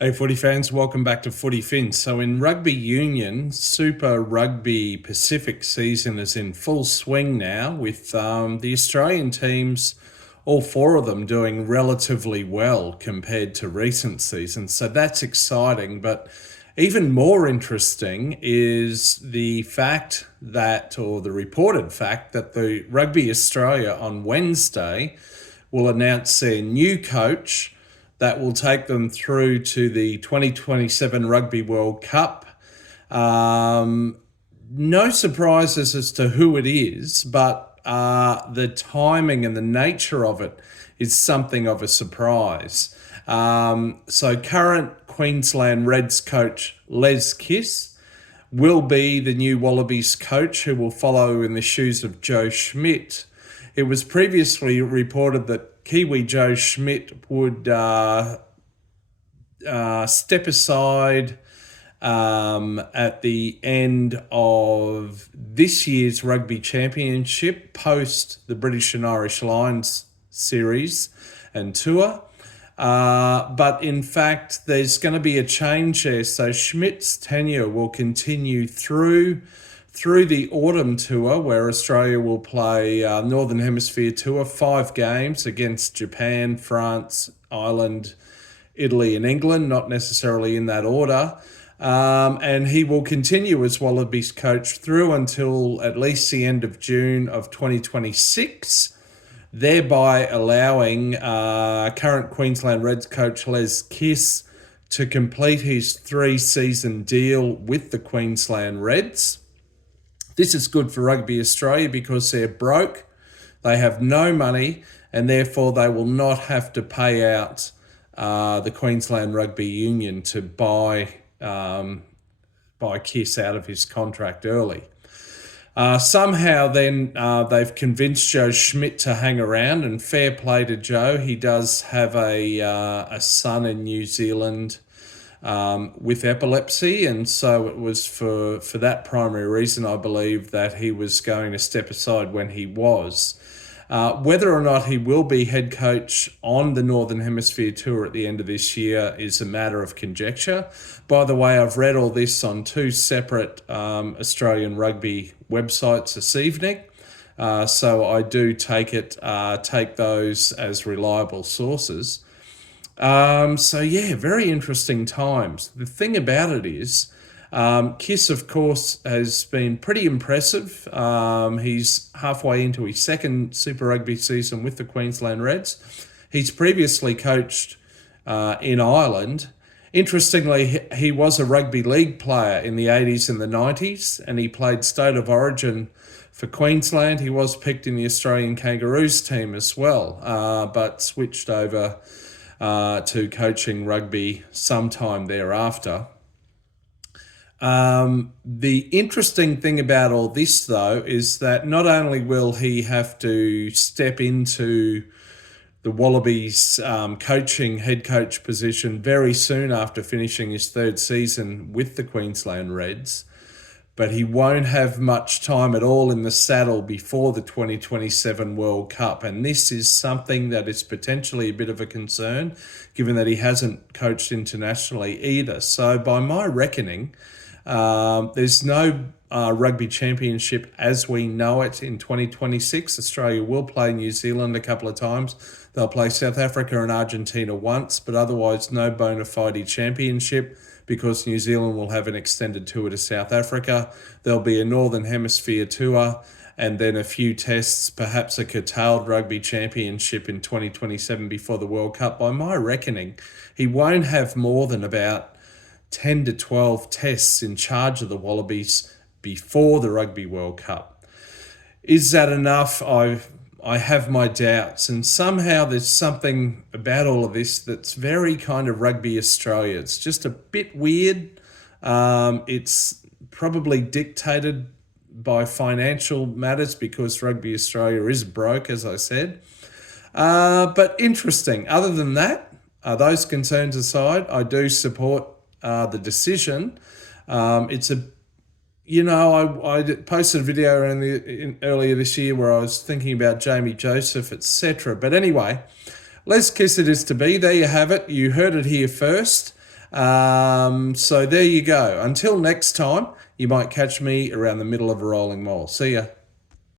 Hey, footy fans, welcome back to Footy Fin. So, in rugby union, Super Rugby Pacific season is in full swing now, with the Australian teams, all four of them, doing relatively well compared to recent seasons. So, that's exciting. But even more interesting is the fact that, or the reported fact, that the Rugby Australia on Wednesday will announce their new coach that will take them through to the 2027 Rugby World Cup. No surprises as to who it is, but the timing and the nature of it is something of a surprise. So, current Queensland Reds coach Les Kiss will be the new Wallabies coach, who will follow in the shoes of Joe Schmidt. It was previously reported that Kiwi Joe Schmidt would step aside at the end of this year's Rugby Championship, post the British and Irish Lions series and tour. But in fact, there's going to be a change there. So Schmidt's tenure will continue through the autumn tour, where Australia will play Northern Hemisphere tour, 5 games against Japan, France, Ireland, Italy and England, not necessarily in that order. And he will continue as Wallabies coach through until at least the end of June of 2026, thereby allowing current Queensland Reds coach Les Kiss to complete his 3-season deal with the Queensland Reds. This is good for Rugby Australia because they're broke, they have no money, and therefore they will not have to pay out the Queensland Rugby Union to buy Kiss out of his contract early. Somehow then they've convinced Joe Schmidt to hang around, and fair play to Joe. He does have a son in New Zealand with epilepsy, and so it was for that primary reason, I believe, that he was going to step aside when he was. Whether or not he will be head coach on the Northern Hemisphere tour at the end of this year is a matter of conjecture. By the way, I've read all this on 2 separate Australian rugby websites this evening, so I do take those as reliable sources. So yeah, very interesting times. The thing about it is, Kiss, of course, has been pretty impressive. He's halfway into his 2nd Super Rugby season with the Queensland Reds. He's previously coached in Ireland. Interestingly, he was a rugby league player in the 80s and the 90s, and he played State of Origin for Queensland. He was picked in the Australian Kangaroos team as well, but switched over to coaching rugby sometime thereafter. The interesting thing about all this, though, is that not only will he have to step into the Wallabies head coach position very soon after finishing his 3rd season with the Queensland Reds, but he won't have much time at all in the saddle before the 2027 World Cup. And this is something that is potentially a bit of a concern, given that he hasn't coached internationally either. So by my reckoning, there's no rugby championship as we know it in 2026. Australia will play New Zealand a couple of times. They'll play South Africa and Argentina once, but otherwise no bona fide championship, because New Zealand will have an extended tour to South Africa. There'll be a Northern Hemisphere tour, and then a few tests, perhaps a curtailed rugby championship in 2027 before the World Cup. By my reckoning, he won't have more than about 10 to 12 tests in charge of the Wallabies before the Rugby World Cup. Is that enough? I have my doubts, and somehow there's something about all of this that's very kind of Rugby Australia. It's just a bit weird. It's probably dictated by financial matters because Rugby Australia is broke, as I said. But interesting. Other than that, those concerns aside, I do support the decision. It's a I posted a video earlier this year where I was thinking about Jamie Joseph, etc. But anyway, Les Kiss it is to be. There you have it. You heard it here first. So there you go. Until next time, you might catch me around the middle of a rolling mall. See ya.